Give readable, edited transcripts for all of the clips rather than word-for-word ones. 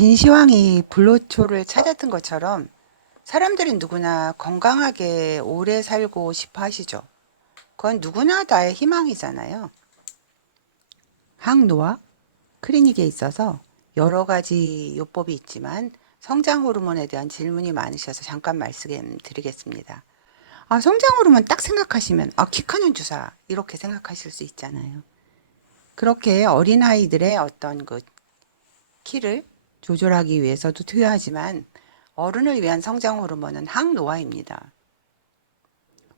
진시황이 불로초를 찾았던 것처럼 사람들은 누구나 건강하게 오래 살고 싶어 하시죠. 그건 누구나 다의 희망이잖아요. 항노화 클리닉에 있어서 여러 가지 요법이 있지만 성장 호르몬에 대한 질문이 많으셔서 잠깐 말씀드리겠습니다. 성장 호르몬 딱 생각하시면 키 크는 주사 이렇게 생각하실 수 있잖아요. 그렇게 어린아이들의 어떤 그 키를 조절하기 위해서도 투여하지만 어른을 위한 성장 호르몬은 항노화입니다.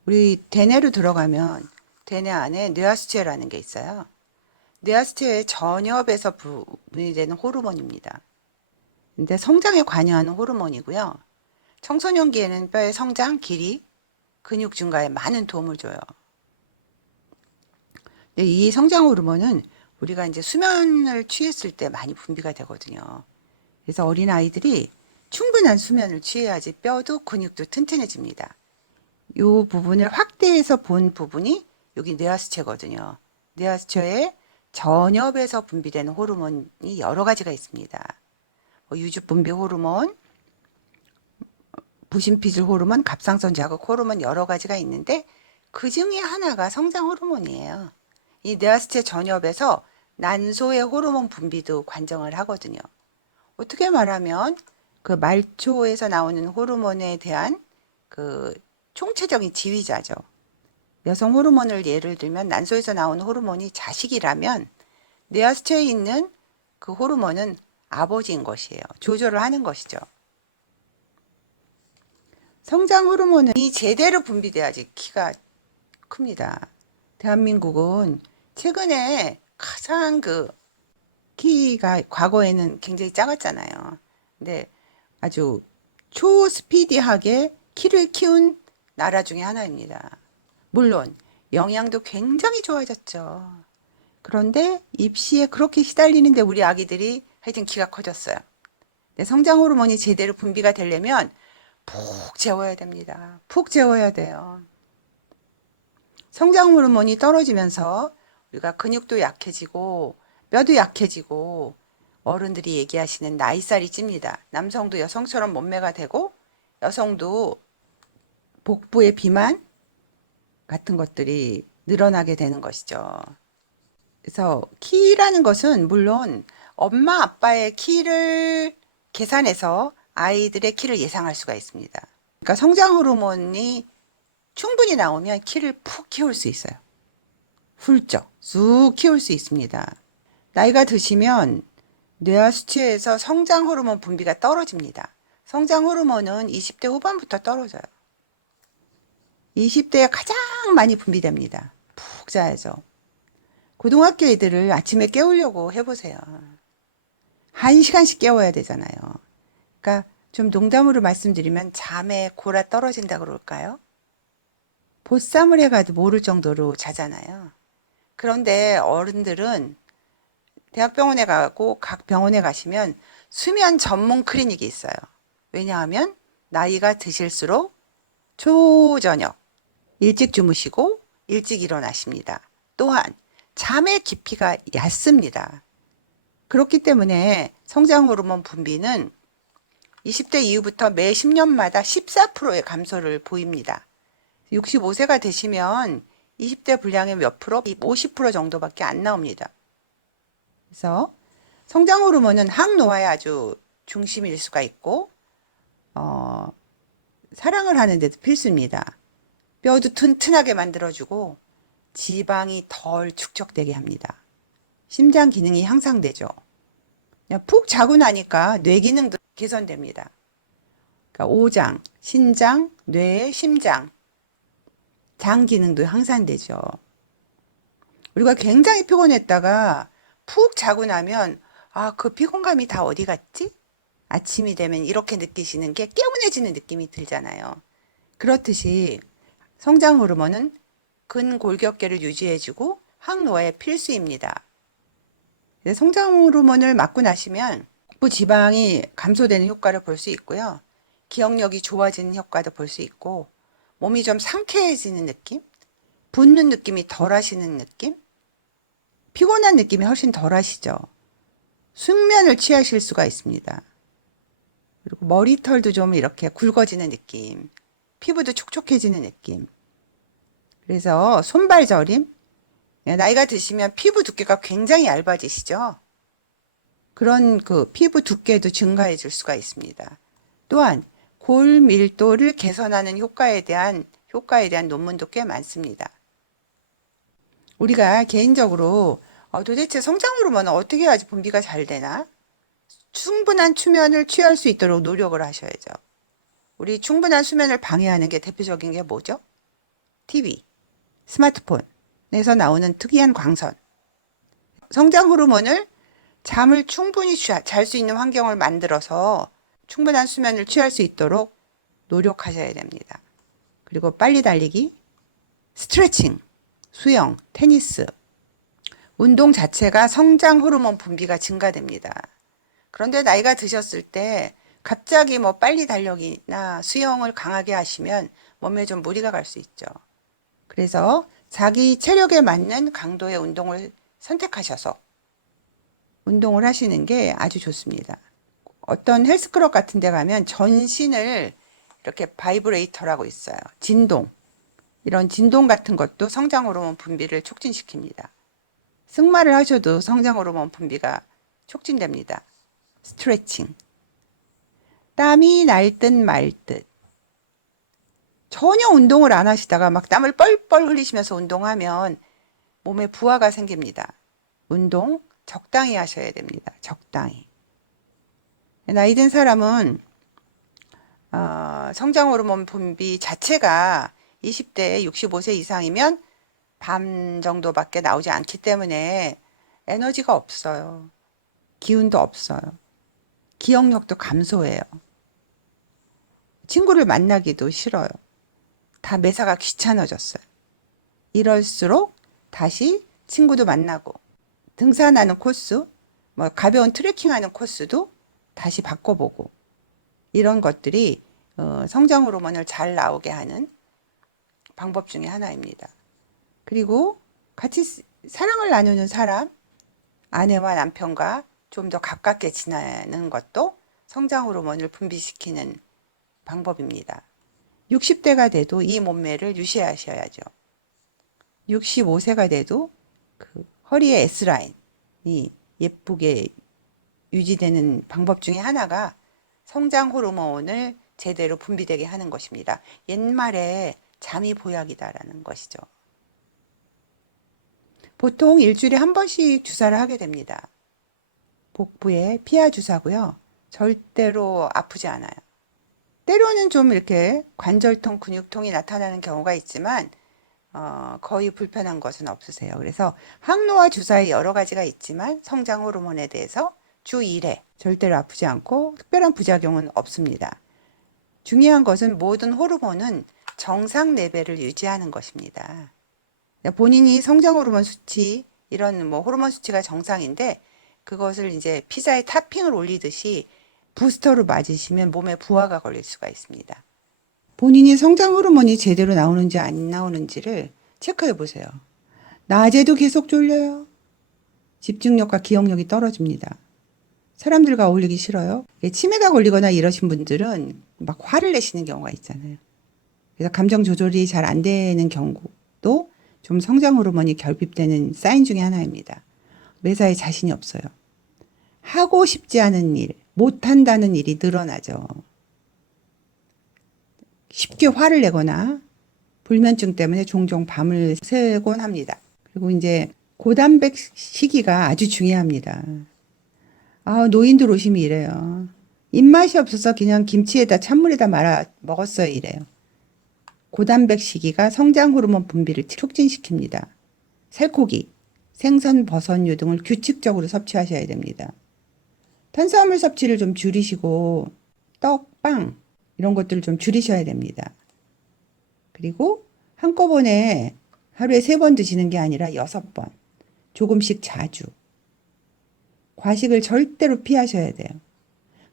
우리 대뇌로 들어가면 대뇌 안에 뇌하수체라는 게 있어요. 뇌하수체의 전엽에서 분비되는 호르몬입니다. 근데 성장에 관여하는 호르몬이고요. 청소년기에는 뼈의 성장, 길이, 근육 증가에 많은 도움을 줘요. 근데 이 성장 호르몬은 우리가 이제 수면을 취했을 때 많이 분비가 되거든요. 그래서 어린 아이들이 충분한 수면을 취해야지 뼈도 근육도 튼튼해집니다. 이 부분을 확대해서 본 부분이 여기 뇌하수체거든요. 뇌하수체에 전엽에서 분비되는 호르몬이 여러 가지가 있습니다. 유주분비 호르몬, 부신피질 호르몬, 갑상선 자극 호르몬 여러 가지가 있는데 그 중에 하나가 성장 호르몬이에요. 이 뇌하수체 전엽에서 난소의 호르몬 분비도 관정을 하거든요. 어떻게 말하면 그 말초에서 나오는 호르몬에 대한 그 총체적인 지휘자죠. 여성 호르몬을 예를 들면 난소에서 나오는 호르몬이 자식이라면 뇌하수체에 있는 그 호르몬은 아버지인 것이에요. 조절을 하는 것이죠. 성장 호르몬이 제대로 분비돼야지 키가 큽니다. 대한민국은 최근에 가장 그 키가 과거에는 굉장히 작았잖아요. 근데 아주 초스피디하게 키를 키운 나라 중에 하나입니다. 물론 영양도 굉장히 좋아졌죠. 그런데 입시에 그렇게 시달리는데 우리 아기들이 하여튼 키가 커졌어요. 성장 호르몬이 제대로 분비가 되려면 푹 재워야 됩니다. 푹 재워야 돼요. 성장 호르몬이 떨어지면서 우리가 근육도 약해지고 뼈도 약해지고 어른들이 얘기하시는 나이살이 찝니다. 남성도 여성처럼 몸매가 되고 여성도 복부의 비만 같은 것들이 늘어나게 되는 것이죠. 그래서 키라는 것은 물론 엄마 아빠의 키를 계산해서 아이들의 키를 예상할 수가 있습니다. 그러니까 성장 호르몬이 충분히 나오면 키를 푹 키울 수 있어요. 훌쩍 쑥 키울 수 있습니다. 나이가 드시면 뇌하 수치에서 성장 호르몬 분비가 떨어집니다. 성장 호르몬은 20대 후반부터 떨어져요. 20대에 가장 많이 분비됩니다. 푹 자야죠. 고등학교 애들을 아침에 깨우려고 해보세요. 1시간씩 깨워야 되잖아요. 그러니까 좀 농담으로 말씀드리면 잠에 골아 떨어진다 그럴까요? 보쌈을 해가도 모를 정도로 자잖아요. 그런데 어른들은 대학병원에 가고 각 병원에 가시면 수면 전문 클리닉이 있어요. 왜냐하면 나이가 드실수록 초저녁 일찍 주무시고 일찍 일어나십니다. 또한 잠의 깊이가 얕습니다. 그렇기 때문에 성장 호르몬 분비는 20대 이후부터 매 10년마다 14%의 감소를 보입니다. 65세가 되시면 20대 분량의 몇 프로? 50% 정도밖에 안 나옵니다. 그래서 성장 호르몬은 항노화의 아주 중심일 수가 있고 사랑을 하는 데도 필수입니다. 뼈도 튼튼하게 만들어주고 지방이 덜 축적되게 합니다. 심장 기능이 향상되죠. 그냥 푹 자고 나니까 뇌 기능도 개선됩니다. 그러니까 오장, 신장, 뇌, 심장, 장 기능도 향상되죠. 우리가 굉장히 피곤했다가 푹 자고 나면 그 피곤감이 다 어디 갔지? 아침이 되면 이렇게 느끼시는 게 개운해지는 느낌이 들잖아요. 그렇듯이 성장 호르몬은 근골격계를 유지해주고 항노화에 필수입니다. 성장 호르몬을 맞고 나시면 복부 지방이 감소되는 효과를 볼 수 있고요. 기억력이 좋아지는 효과도 볼 수 있고 몸이 좀 상쾌해지는 느낌? 붓는 느낌이 덜 하시는 느낌? 피곤한 느낌이 훨씬 덜 하시죠. 숙면을 취하실 수가 있습니다. 그리고 머리털도 좀 이렇게 굵어지는 느낌. 피부도 촉촉해지는 느낌. 그래서 손발 저림. 나이가 드시면 피부 두께가 굉장히 얇아지시죠? 그런 그 피부 두께도 증가해 줄 수가 있습니다. 또한 골 밀도를 개선하는 효과에 대한 논문도 꽤 많습니다. 우리가 개인적으로 도대체 성장 호르몬은 어떻게 해야지 분비가 잘 되나? 충분한 수면을 취할 수 있도록 노력을 하셔야죠. 우리 충분한 수면을 방해하는 게 대표적인 게 뭐죠? TV, 스마트폰에서 나오는 특이한 광선. 성장 호르몬을 잠을 충분히 잘 수 있는 환경을 만들어서 충분한 수면을 취할 수 있도록 노력하셔야 됩니다. 그리고 빨리 달리기, 스트레칭, 수영, 테니스, 운동 자체가 성장 호르몬 분비가 증가됩니다. 그런데 나이가 드셨을 때 갑자기 뭐 빨리 달리기나 수영을 강하게 하시면 몸에 좀 무리가 갈 수 있죠. 그래서 자기 체력에 맞는 강도의 운동을 선택하셔서 운동을 하시는 게 아주 좋습니다. 어떤 헬스클럽 같은 데 가면 전신을 이렇게 바이브레이터라고 있어요. 진동. 이런 진동 같은 것도 성장 호르몬 분비를 촉진시킵니다. 승마를 하셔도 성장 호르몬 분비가 촉진됩니다. 스트레칭. 땀이 날 듯 말 듯. 전혀 운동을 안 하시다가 막 땀을 뻘뻘 흘리시면서 운동하면 몸에 부하가 생깁니다. 운동 적당히 하셔야 됩니다. 적당히. 나이 든 사람은 성장 호르몬 분비 자체가 20대 65세 이상이면 밤 정도밖에 나오지 않기 때문에 에너지가 없어요. 기운도 없어요. 기억력도 감소해요. 친구를 만나기도 싫어요. 다 매사가 귀찮아졌어요. 이럴수록 다시 친구도 만나고 등산하는 코스, 뭐 가벼운 트레킹하는 코스도 다시 바꿔보고 이런 것들이 성장 호르몬을 잘 나오게 하는 방법 중에 하나입니다. 그리고 같이 사랑을 나누는 사람, 아내와 남편과 좀 더 가깝게 지내는 것도 성장 호르몬을 분비시키는 방법입니다. 60대가 돼도 이 몸매를 유지하셔야죠. 65세가 돼도 그 허리의 S라인이 예쁘게 유지되는 방법 중에 하나가 성장 호르몬을 제대로 분비되게 하는 것입니다. 옛말에 잠이 보약이다라는 것이죠. 보통 일주일에 한 번씩 주사를 하게 됩니다. 복부에 피하 주사고요. 절대로 아프지 않아요. 때로는 좀 이렇게 관절통, 근육통이 나타나는 경우가 있지만 거의 불편한 것은 없으세요. 그래서 항노화 주사에 여러 가지가 있지만 성장 호르몬에 대해서 주 1회 절대로 아프지 않고 특별한 부작용은 없습니다. 중요한 것은 모든 호르몬은 정상 레벨을 유지하는 것입니다. 본인이 성장 호르몬 수치, 이런 뭐 호르몬 수치가 정상인데 그것을 이제 피자에 타핑을 올리듯이 부스터로 맞으시면 몸에 부하가 걸릴 수가 있습니다. 본인이 성장 호르몬이 제대로 나오는지 안 나오는지를 체크해 보세요. 낮에도 계속 졸려요. 집중력과 기억력이 떨어집니다. 사람들과 어울리기 싫어요. 치매가 걸리거나 이러신 분들은 막 화를 내시는 경우가 있잖아요. 그래서 감정 조절이 잘 안 되는 경우도 좀 성장 호르몬이 결핍되는 사인 중에 하나입니다. 매사에 자신이 없어요. 하고 싶지 않은 일, 못한다는 일이 늘어나죠. 쉽게 화를 내거나 불면증 때문에 종종 밤을 새곤 합니다. 그리고 이제 고단백 시기가 아주 중요합니다. 노인들 오시면 이래요. 입맛이 없어서 그냥 김치에다 찬물에다 말아 먹었어요 이래요. 고단백 시기가 성장 호르몬 분비를 촉진시킵니다. 살코기, 생선, 버섯류 등을 규칙적으로 섭취하셔야 됩니다. 탄수화물 섭취를 좀 줄이시고 떡, 빵 이런 것들을 좀 줄이셔야 됩니다. 그리고 한꺼번에 하루에 3번 드시는 게 아니라 6번 조금씩 자주 과식을 절대로 피하셔야 돼요.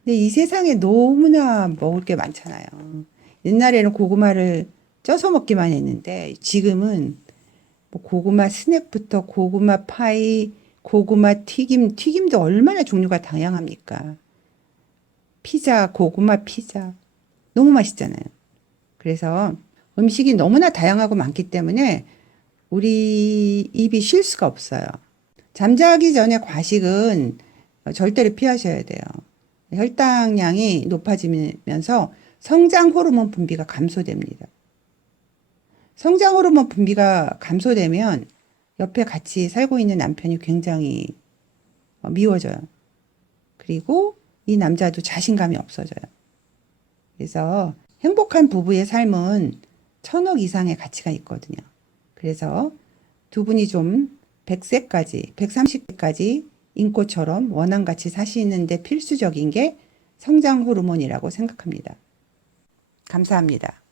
근데 이 세상에 너무나 먹을 게 많잖아요. 옛날에는 고구마를 쪄서 먹기만 했는데 지금은 뭐 고구마 스낵부터 고구마 파이, 고구마 튀김도 얼마나 종류가 다양합니까? 피자, 고구마 피자. 너무 맛있잖아요. 그래서 음식이 너무나 다양하고 많기 때문에 우리 입이 쉴 수가 없어요. 잠자기 전에 과식은 절대로 피하셔야 돼요. 혈당량이 높아지면서 성장 호르몬 분비가 감소됩니다. 성장 호르몬 분비가 감소되면 옆에 같이 살고 있는 남편이 굉장히 미워져요. 그리고 이 남자도 자신감이 없어져요. 그래서 행복한 부부의 삶은 1000억 이상의 가치가 있거든요. 그래서 두 분이 좀 100세까지, 130세까지 인꼬처럼 원한같이 사시는데 필수적인 게 성장 호르몬이라고 생각합니다. 감사합니다.